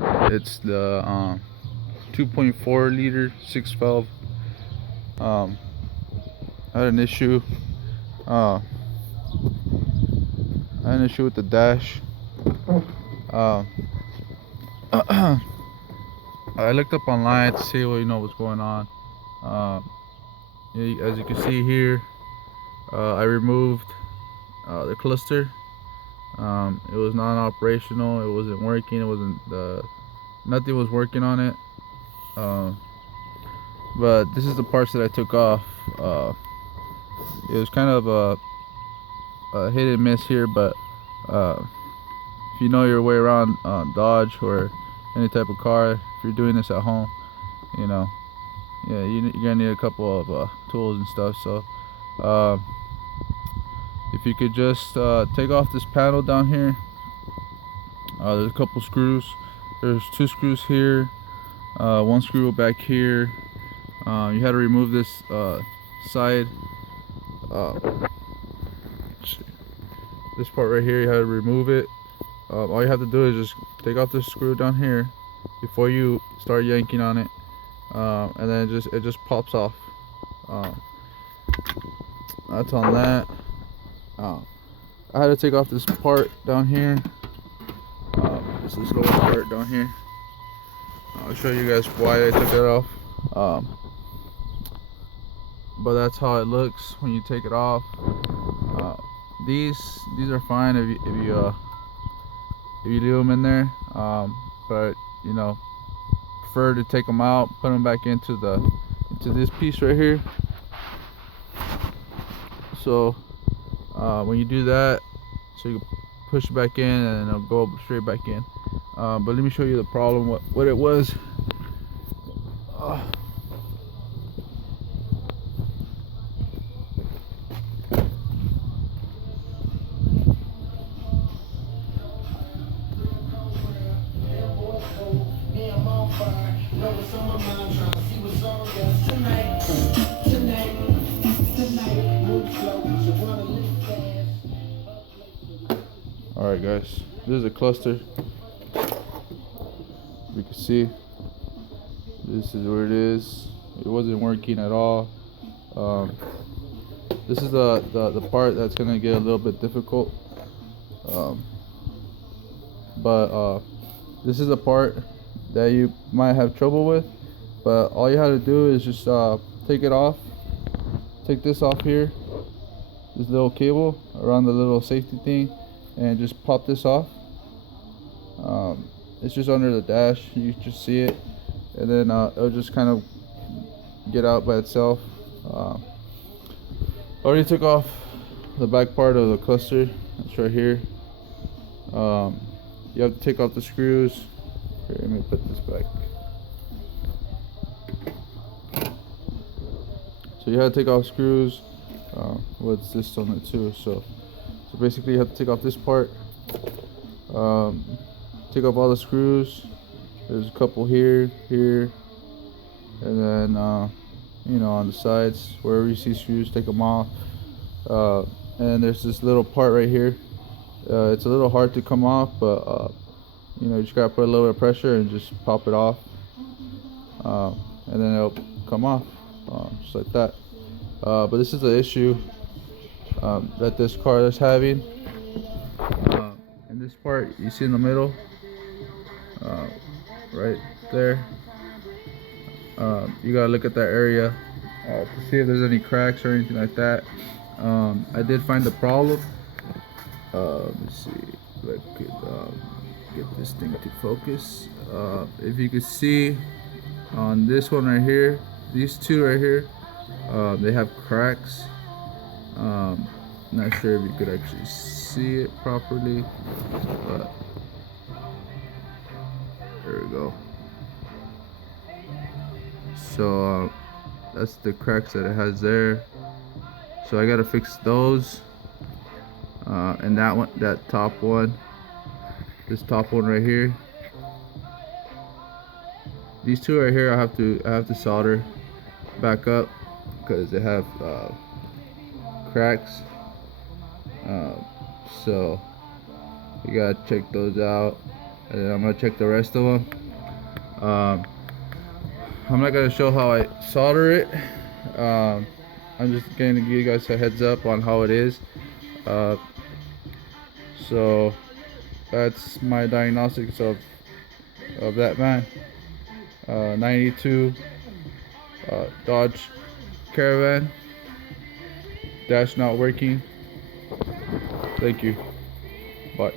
It's the 2.4 liter 6 valve. um, I had an issue. uh, I had an issue with the dash. uh, I looked up online to see what's going on. uh, as you can see here, I removed the cluster. It was non-operational. It wasn't working. It wasn't nothing was working on it. uh, but this is the parts that I took off. It was kind of a hit and miss here, but uh, if you know your way around Dodge or any type of car, if you're doing this at home, you know, yeah, you're gonna need a couple of tools and stuff. So uh, if you could just take off this panel down here. There's a couple screws. There's two screws here, one screw back here. You had to remove this side. Uh, this part right here, you had to remove it. All you have to do is just take off this screw down here before you start yanking on it, and then it just pops off. Uh, that's on that. I had to take off this part down here. This little part down here. I'll show you guys why I took it off. But that's how it looks when you take it off. These are fine if you leave them in there. But prefer to take them out, put them back into this piece right here. So when you do that, so you push it back in and it'll go straight back in. But let me show you the problem, what it was. Alright guys, this is a cluster. You can see this is where it is. It wasn't working at all. This is the part that's gonna get a little bit difficult. But this is a part that you might have trouble with. But all you have to do is just take it off. Take this off here, this little cable around the little safety thing, and just pop this off. It's just under the dash. You just see it, and then it'll just kind of get out by itself. Already took off the back part of the cluster. It's right here. You have to take off the screws. Here, let me put this back. So you have to take off screws. What's this on it too? So basically you have to take off this part. Take off all the screws. There's a couple here, and then on the sides, wherever you see screws, take them off. And there's this little part right here. It's a little hard to come off, but you just gotta put a little bit of pressure and just pop it off, and then it'll come off, just like that. But this is the issue that this car is having. In this part, you see in the middle, right there, you gotta look at that area to see if there's any cracks or anything like that. I did find the problem. Let's see if I could get this thing to focus. If you could see on this one right here, these two right here, they have cracks. Not sure if you could actually see it properly, but there we go. So that's the cracks that it has there. So I gotta fix those. And that one, that top one, this top one right here. These two right here, I have to solder back up because they have cracks. So you gotta check those out. and then I'm gonna check the rest of them. I'm not gonna show how I solder it. I'm just going to give you guys a heads up on how it is. So that's my diagnostics of that van. 92 Dodge Caravan. Dash not working. Thank you. Bye.